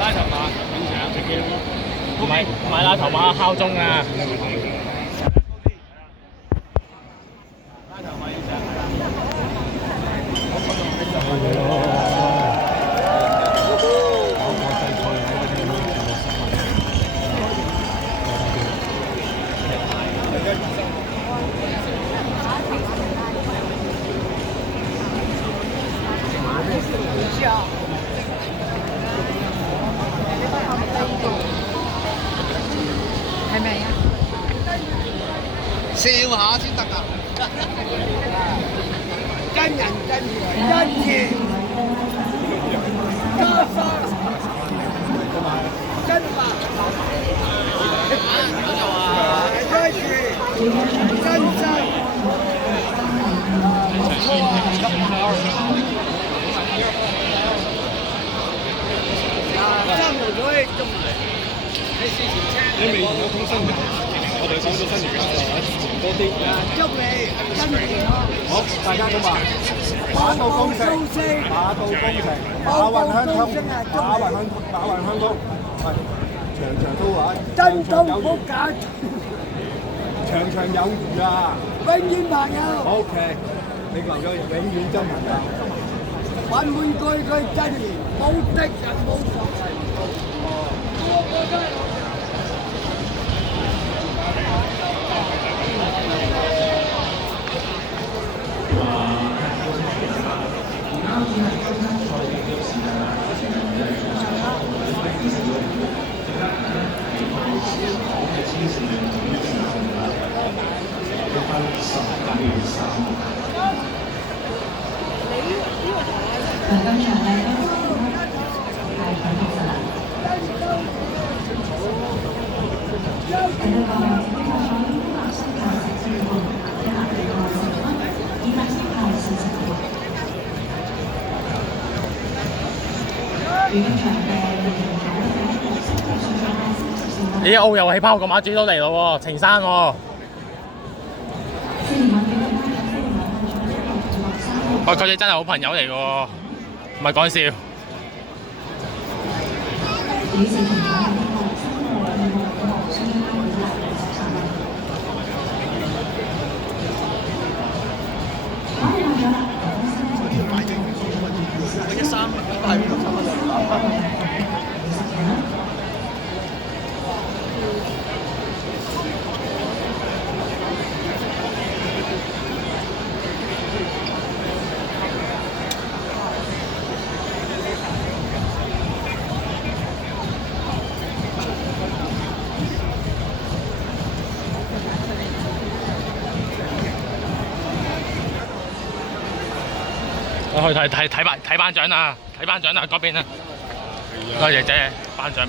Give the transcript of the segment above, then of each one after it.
拉頭馬唔係拉頭馬敲鐘啊！係咪啊？笑下先得㗎，真人真事，真事，加沙，真話，真事，真真，真唔會中嚟。你未有通新人，我哋講到新年嘅時候，多啲。祝你新年好，大家咁話，馬到功成，馬到功成，馬運亨通，馬運亨通，係場場都話真都唔好假，場場有餘啊！永遠朋友。OK，你留咗永遠真朋友。玩玩句句真言，冇敵人冇仇人。咦，澳遊氣泡個馬主都嚟咯喎，程生喎。喂，佢哋真係好朋友嚟嘅喎，唔係講笑。13係我去睇頒獎啊！睇頒獎啊！嗰邊啊！多謝姐，頒獎。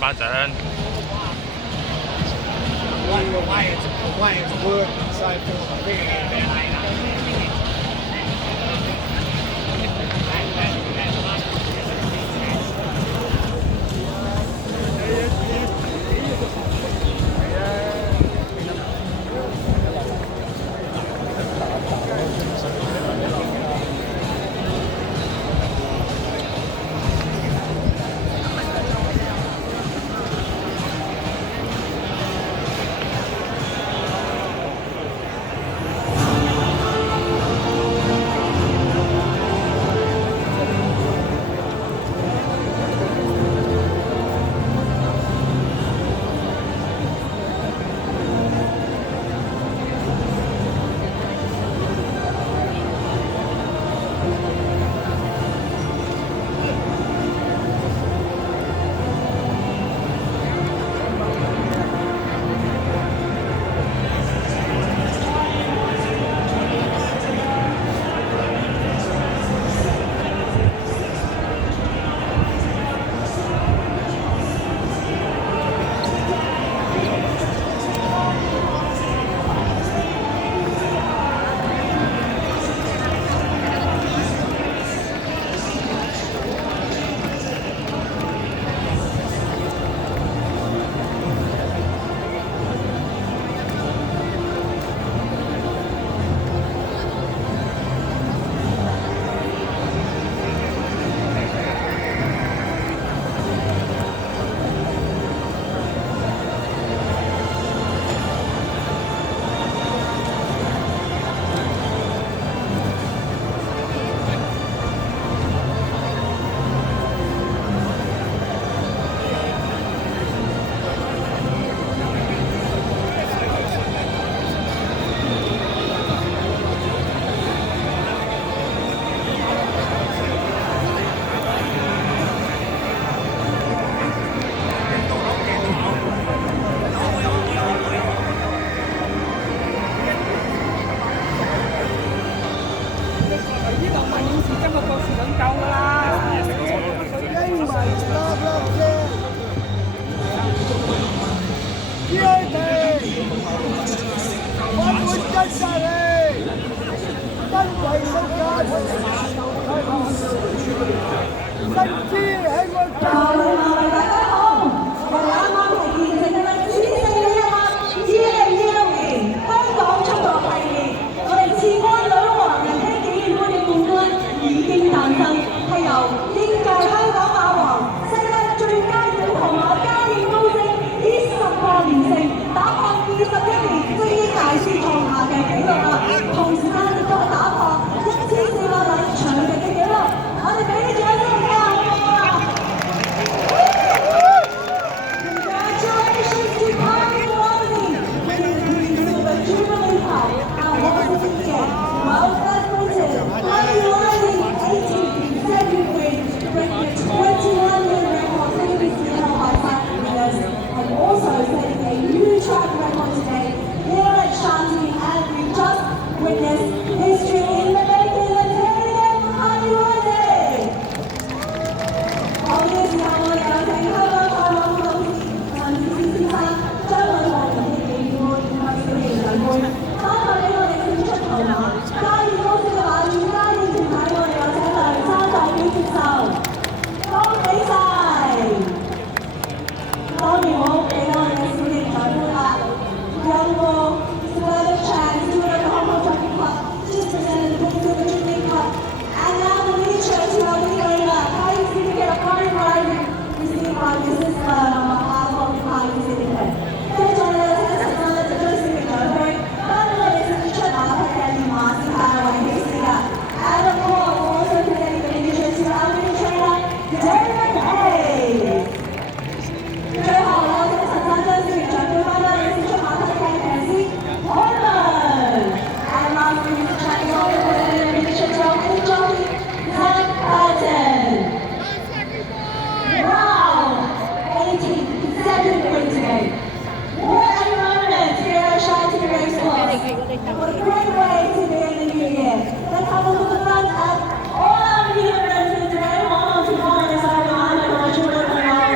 What a great way to begin the new year. Let's have a look at the front and all our new friends today. One to one is our line and our children are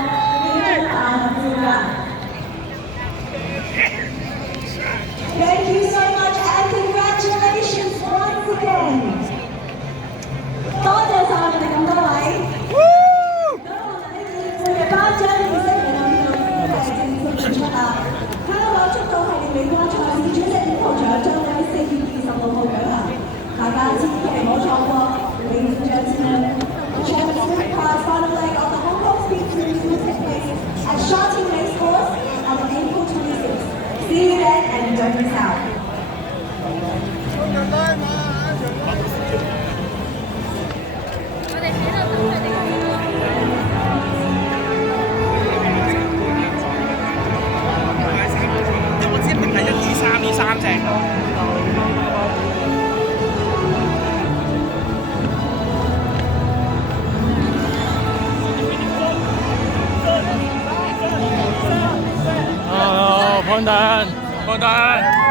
Thank you so much and congratulations once again. 多謝晒你哋咁多位。咁我哋呢次嘅頒獎儀式嚟到呢度已經係正式結束啦。香港速度系列美國賽事主席領頭獎將會喺4月26號舉行，大家千祈唔好錯過。Ladies and gentlemen, the championship class final leg of the Hong Kong Speed Series will take place at Sha Tin Racecourse on April 26th. See you then and don't miss out. 我哋喺度等佢哋。我知一定係1、2、3呢3隻。哦，潘頓，潘頓。